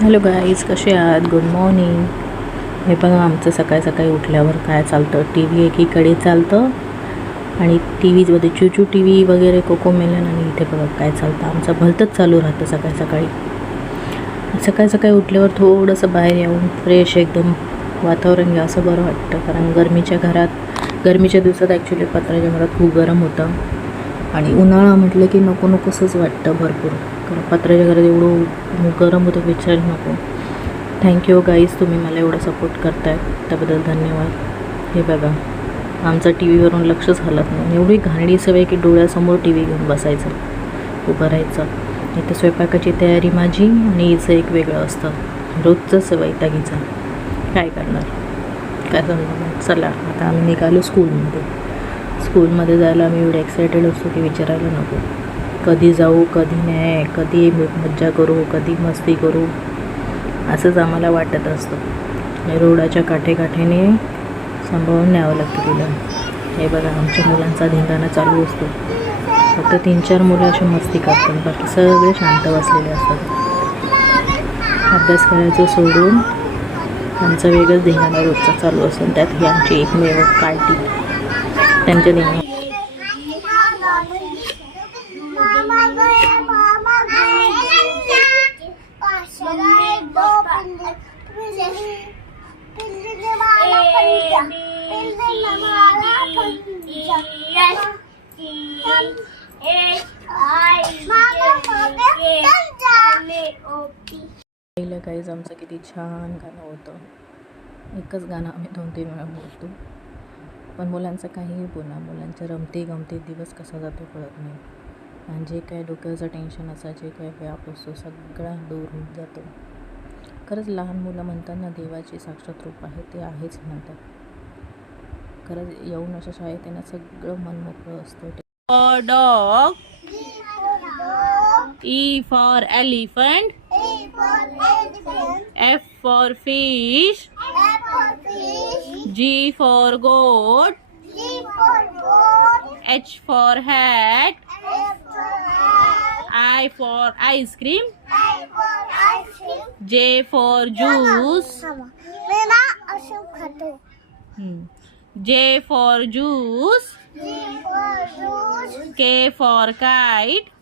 Hello guys, कसे आहात? Good morning. हे बघा आमचं सकाळी सकाळी उठल्यावर काय चालतं. टी व्ही एकीकडे चालतं आणि टी व्हीमध्ये चूचू टी व्ही वगैरे कोकोमेलन, आणि इथे बघा काय चालतं. आमचं भलतंच चालू राहतं सकाळी सकाळी. सकाळी सकाळी उठल्यावर थोडंसं बाहेर येऊन फ्रेश एकदम वातावरण घ्या असं बरं वाटतं. कारण गरमीच्या दिवसात ॲक्च्युली पत्र्याच्या घरात खूप गरम होतं आणि उन्हाळा म्हटलं की नको नकोसंच वाटतं भरपूर. कारण पत्र्याच्या घरात एवढं गरम होतं विचार नको. थँक्यू गाईज, तुम्ही मला एवढा सपोर्ट करताय त्याबद्दल धन्यवाद. हे बघा आमचं टी व्हीवरून लक्षच हलत नाही. एवढी घाणडी सवय की डोळ्यासमोर टी व्ही घेऊन बसायचं, उभं राहायचं. इथं स्वयंपाकाची तयारी माझी आणि हिचं एक वेगळं असतं. रोजचं सवय तागीचा. काय करणार, काय समजणार. चला आता आम्ही निघालो स्कूलमध्ये जायला आम्ही एवढे एक्सायटेड असतो की विचारायला नको. कधी जाऊ, कधी नाही, कधी मज्जा करू, कधी मस्ती करू, असंच आम्हाला वाटत असतं. रोडाच्या काठेकाठेने सांभाळून न्यावं लागतं तिला. हे बघा आमच्या मुलांचा धिंगाणा चालू असतो. फक्त 3-4 मुलं अशी मस्ती करतात, बाकी सगळे शांत बसलेले असतात. अभ्यास करायचं सोडून आमचा वेगळंच धिंगाणा रोजचा चालू असतो. त्यात ही आमची एकमेव कार्टी त्यांच्या धिंगाणा. पहिलं काहीच आमचं किती छान गाणं होतं. एकच गाणं आम्ही 2-3 वेळा बोलतो. पण मुलांचं काहीही बोला, मुलांचे रमते गमते दिवस कसा जातो कळत नाही. आणि जे काय डोक्याचं टेन्शन असायचं, जे काय व्याप असतो सगळा दूर होऊन जातो. खरंच लहान मुलं म्हणतात ना, देवाची साक्षात रूप आहे, ते आहेच म्हणतात. खरंच येऊन अशा शाळेत त्यांना सगळं मन मोकळं असतं. Dog, E for elephant, F for fish, G for goat, H for hat, I for ice cream, J for juice, J for juice, K for kite,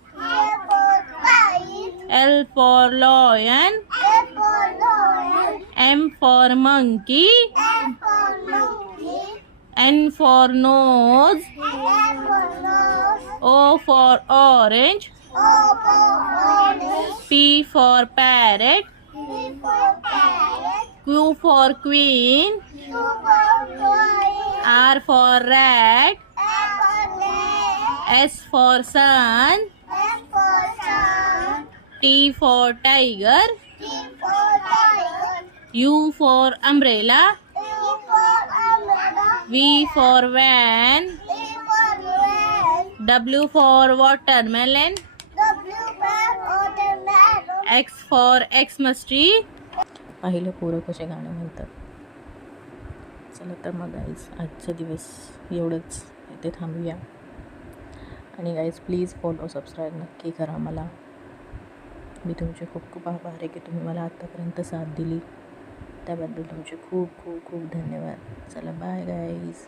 L for lion, M for monkey, N for nose, O for orange, P for parrot, Q for queen, R for rat, S for sun, T for tiger, U for umbrella, V for van, W for watermelon, X for Xmas tree. पाहिलं पोरं कसे गाणं म्हणतात. चला तर मग guys आजचा दिवस एवढंच, इथे थांबूया. आणि गाईज प्लीज फॉलो सबस्क्राईब नक्की करा मला. मी तुमचे खूप खूप आभार आहे की तुम्ही मला आत्तापर्यंत साथ दिली. त्याबद्दल तुमचे खूप खूप खूप धन्यवाद. चला बाय गाईज.